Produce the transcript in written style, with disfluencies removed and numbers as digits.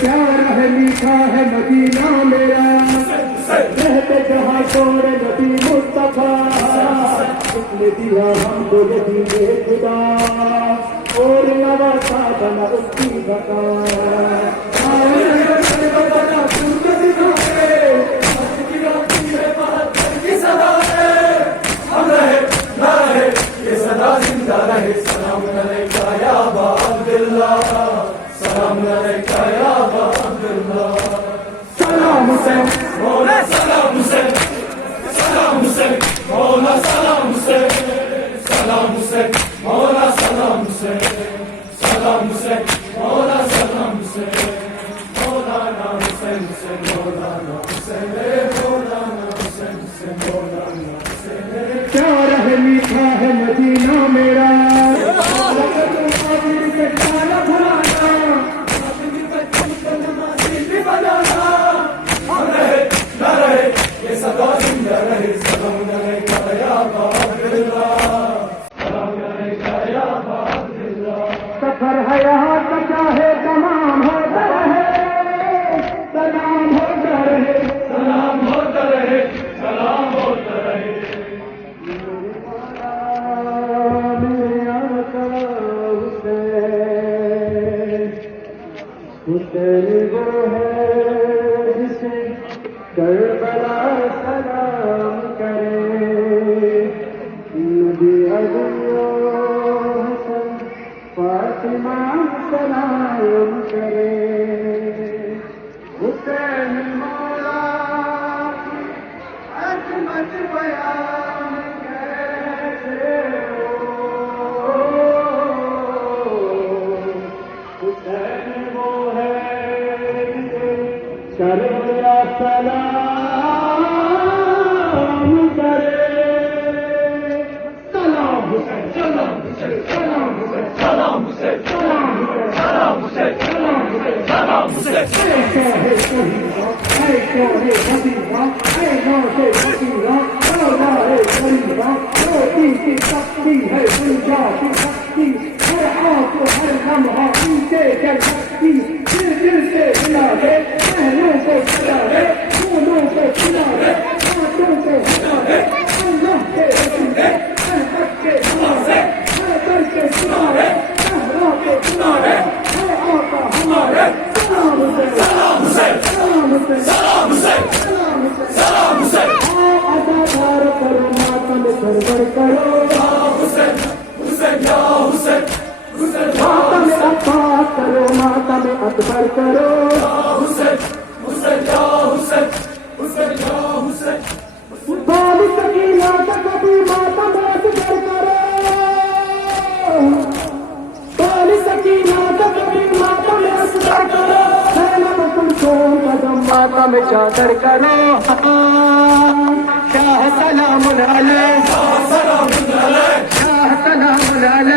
پیارا ہے میٹھا ہے مدینہ میرا رہتے جہاں چھوڑے نبی مصطفیٰ اس نے دیا ہم کو یہی بے خدا اور نواسا بنا اس کی بقا سلام علیکہ یا ابا عبداللہ سلام علیکہ یا ابا عبداللہ سلام حسین مولا سلام حسین سلام حسین مولا سلام حسین سلام حسین مولا سلام حسین سلام حسین مولا سلام حسین مولانا حسین حسین مولانا حسین مولانا حسین حسین مولانا حسین پیارا ہے میٹھا ہے مدینہ میرا سفر حیات کا چاہے تمام ہوتا رہے سلام ہوتا رہے سلام ہوتا رہے سلام ہوتا رہے حسین وہ ہے جسے کربلا سلام کرے نبی علیہ حسن فاطمہ سلام کرے حسین مولا کی عظمت بیان کیسے ہو حسین وہ ہے کربلا سلام کرے سلام حسین سلام حسین سلام حسین سلام حسین سلام حسین سلام حسین سلام حسین اکبر کرو حسین حسین یا حسین حسین یا حسین بال سکینہ کا کبھی ماتم اکبر کرو بال سکینہ کا کبھی ماتم اکبر کرو زینب کلثوم قدم ماتم چادر کرو شاہ سلام علیہ سلام علیہ شاہ سلام علیہ